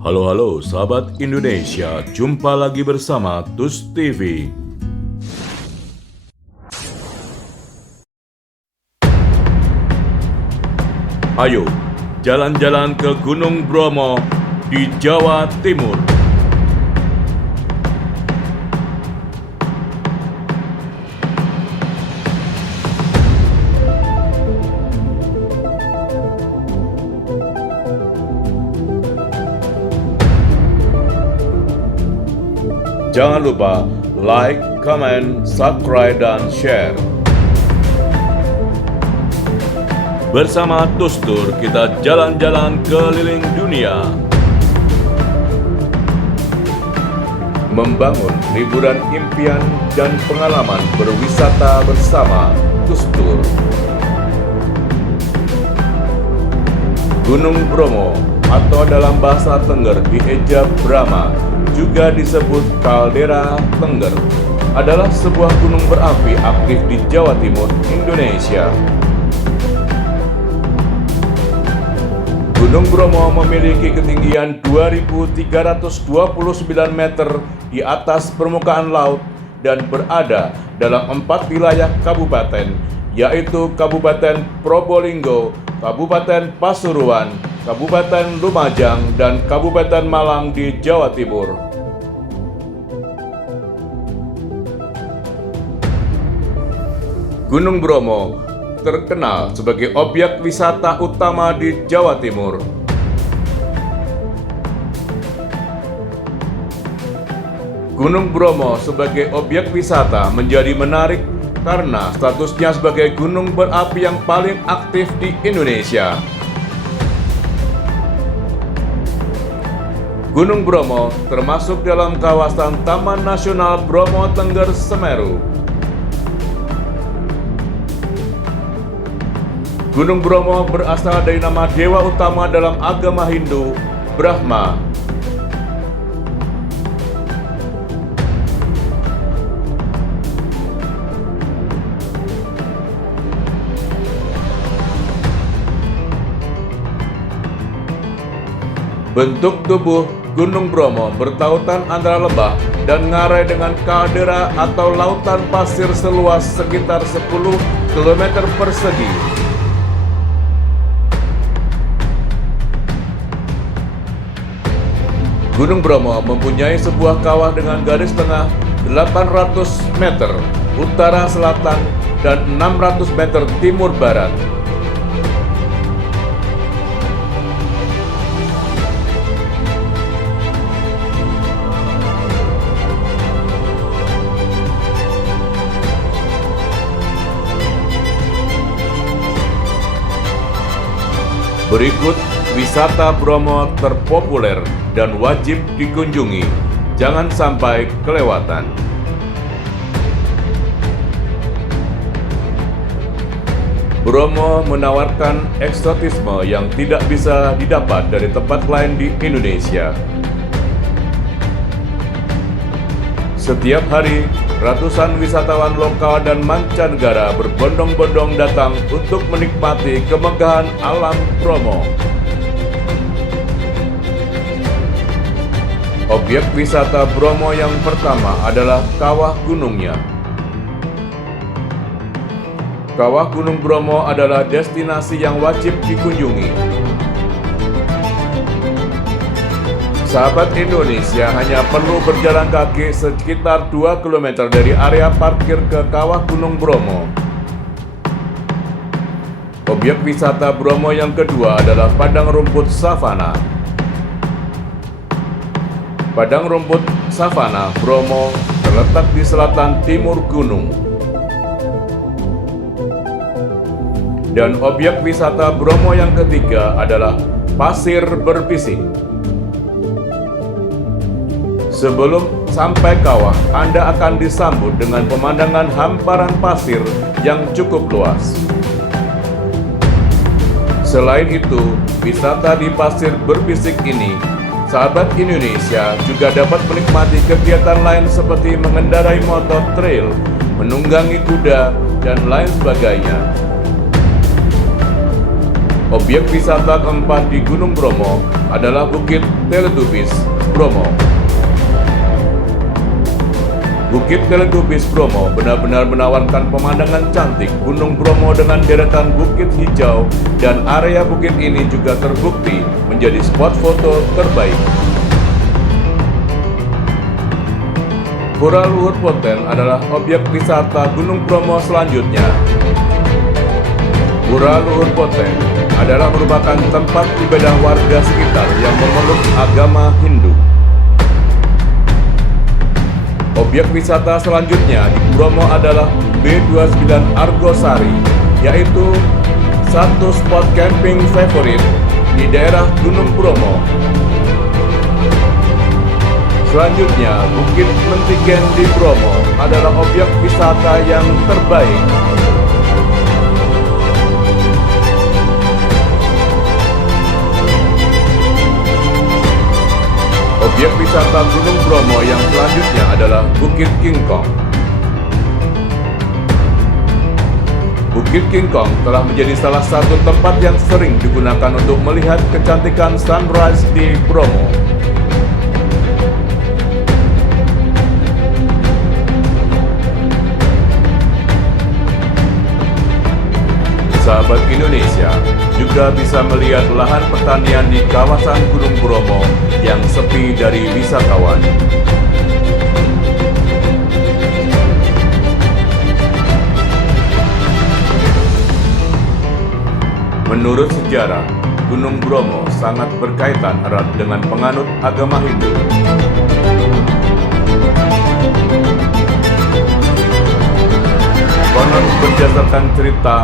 Halo sahabat Indonesia, jumpa lagi bersama TUS TV. Ayo, jalan-jalan ke Gunung Bromo di Jawa Timur. Jangan lupa like, comment, subscribe, dan share. Bersama TUS Tour, kita jalan-jalan keliling dunia. Membangun liburan impian dan pengalaman berwisata bersama TUS Tour. Gunung Bromo atau dalam bahasa Tengger dieja Brahma, juga disebut kaldera Tengger, adalah sebuah gunung berapi aktif di Jawa Timur, Indonesia. Gunung Bromo memiliki ketinggian 2.329 meter di atas permukaan laut dan berada dalam 4 wilayah kabupaten, yaitu Kabupaten Probolinggo, Kabupaten Pasuruan, Kabupaten Lumajang, dan Kabupaten Malang di Jawa Timur. Gunung Bromo terkenal sebagai objek wisata utama di Jawa Timur. Gunung Bromo sebagai objek wisata menjadi menarik karena statusnya sebagai gunung berapi yang paling aktif di Indonesia. Gunung Bromo termasuk dalam kawasan Taman Nasional Bromo Tengger Semeru. Gunung Bromo berasal dari nama dewa utama dalam agama Hindu, Brahma. Bentuk tubuh Gunung Bromo bertautan antara lembah dan ngarai dengan kaldera atau lautan pasir seluas sekitar 10 km persegi. Gunung Bromo mempunyai sebuah kawah dengan garis tengah 800 meter utara selatan dan 600 meter timur barat. Berikut wisata Bromo terpopuler dan wajib dikunjungi. Jangan sampai kelewatan. Bromo menawarkan eksotisme yang tidak bisa didapat dari tempat lain di Indonesia. Setiap hari, ratusan wisatawan lokal dan mancanegara berbondong-bondong datang untuk menikmati kemegahan alam Bromo. Objek wisata Bromo yang pertama adalah kawah gunungnya. Kawah Gunung Bromo adalah destinasi yang wajib dikunjungi. Sahabat Indonesia hanya perlu berjalan kaki sekitar 2 km dari area parkir ke kawah Gunung Bromo. Objek wisata Bromo yang kedua adalah Padang Rumput Savana. Padang Rumput Savana Bromo terletak di selatan timur gunung. Dan objek wisata Bromo yang ketiga adalah Pasir Berbisik. Sebelum sampai kawah, Anda akan disambut dengan pemandangan hamparan pasir yang cukup luas. Selain itu, wisata di Pasir Berbisik ini, sahabat Indonesia juga dapat menikmati kegiatan lain seperti mengendarai motor trail, menunggangi kuda, dan lain sebagainya. Objek wisata keempat di Gunung Bromo adalah Bukit Teletubis, Bromo. Bukit Teletubis Bromo benar-benar menawarkan pemandangan cantik Gunung Bromo dengan deretan bukit hijau, dan area bukit ini juga terbukti menjadi spot foto terbaik. Pura Luhur Poten adalah objek wisata Gunung Bromo selanjutnya. Pura Luhur Poten adalah merupakan tempat ibadah warga sekitar yang memeluk agama Hindu. Objek wisata selanjutnya di Bromo adalah B29 Argosari, yaitu satu spot camping favorit di daerah Gunung Bromo. Selanjutnya, Bukit Mentigen di Bromo adalah objek wisata yang terbaik. Objek wisata Gunung Bromo yang selanjutnya adalah Bukit Kingkong. Bukit Kingkong telah menjadi salah satu tempat yang sering digunakan untuk melihat kecantikan sunrise di Bromo. Sahabat Indonesia juga bisa melihat lahan pertanian di kawasan Gunung Bromo yang sepi dari wisatawan. Menurut sejarah, Gunung Bromo sangat berkaitan erat dengan penganut agama Hindu. Konon berdasarkan cerita,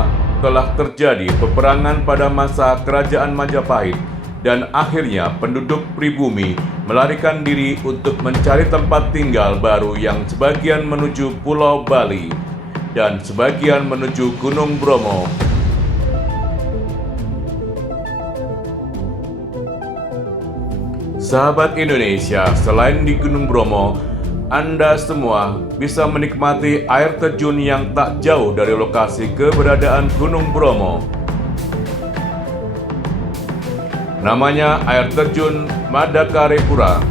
telah terjadi peperangan pada masa Kerajaan Majapahit, dan akhirnya penduduk pribumi melarikan diri untuk mencari tempat tinggal baru yang sebagian menuju Pulau Bali dan sebagian menuju Gunung Bromo. Sahabat Indonesia, selain di Gunung Bromo, Anda semua bisa menikmati air terjun yang tak jauh dari lokasi keberadaan Gunung Bromo. Namanya air terjun Madakaripura.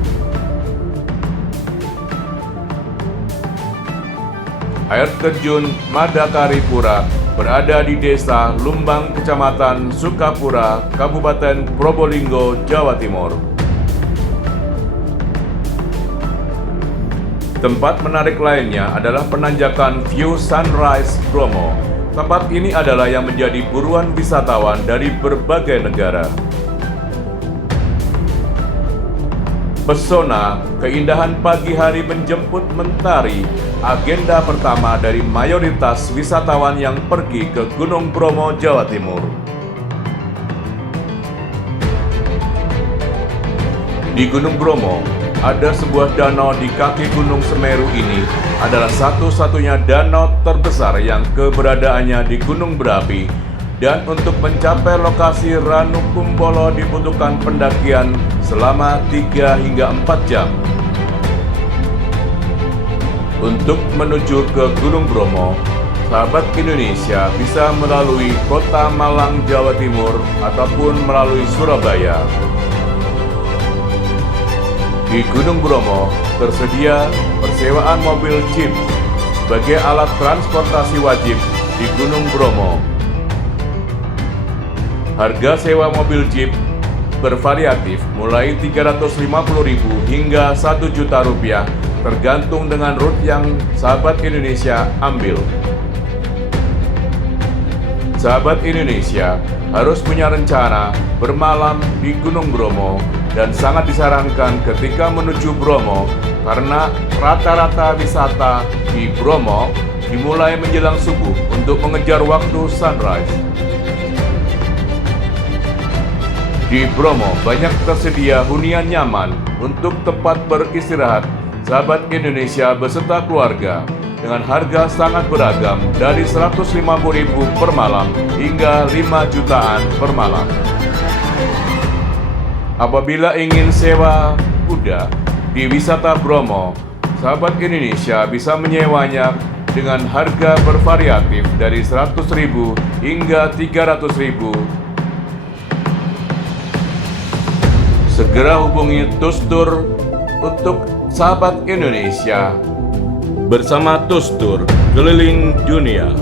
Air terjun Madakaripura berada di Desa Lumbang, Kecamatan Sukapura, Kabupaten Probolinggo, Jawa Timur. Tempat menarik lainnya adalah penanjakan View Sunrise Bromo. Tempat ini adalah yang menjadi buruan wisatawan dari berbagai negara. Pesona, keindahan pagi hari menjemput mentari, agenda pertama dari mayoritas wisatawan yang pergi ke Gunung Bromo, Jawa Timur. Di Gunung Bromo, ada sebuah danau di kaki Gunung Semeru. Ini adalah satu-satunya danau terbesar yang keberadaannya di gunung berapi, dan untuk mencapai lokasi Ranukumbolo dibutuhkan pendakian selama 3 hingga 4 jam. Untuk menuju ke Gunung Bromo, sahabat Indonesia bisa melalui Kota Malang, Jawa Timur, ataupun melalui Surabaya. Di Gunung Bromo tersedia persewaan mobil jeep sebagai alat transportasi wajib di Gunung Bromo. Harga sewa mobil jeep bervariatif mulai Rp350.000 hingga Rp1.000.000 tergantung dengan rute yang sahabat Indonesia ambil. Sahabat Indonesia harus punya rencana bermalam di Gunung Bromo, dan sangat disarankan ketika menuju Bromo karena rata-rata wisata di Bromo dimulai menjelang subuh untuk mengejar waktu sunrise. Di Bromo banyak tersedia hunian nyaman untuk tempat beristirahat sahabat Indonesia beserta keluarga dengan harga sangat beragam dari Rp150.000 per malam hingga 5 jutaan per malam. Apabila ingin sewa kuda di wisata Bromo, sahabat Indonesia bisa menyewanya dengan harga bervariatif dari Rp100.000 hingga Rp300.000 segera hubungi Tustur untuk sahabat Indonesia. Bersama Tustur keliling dunia.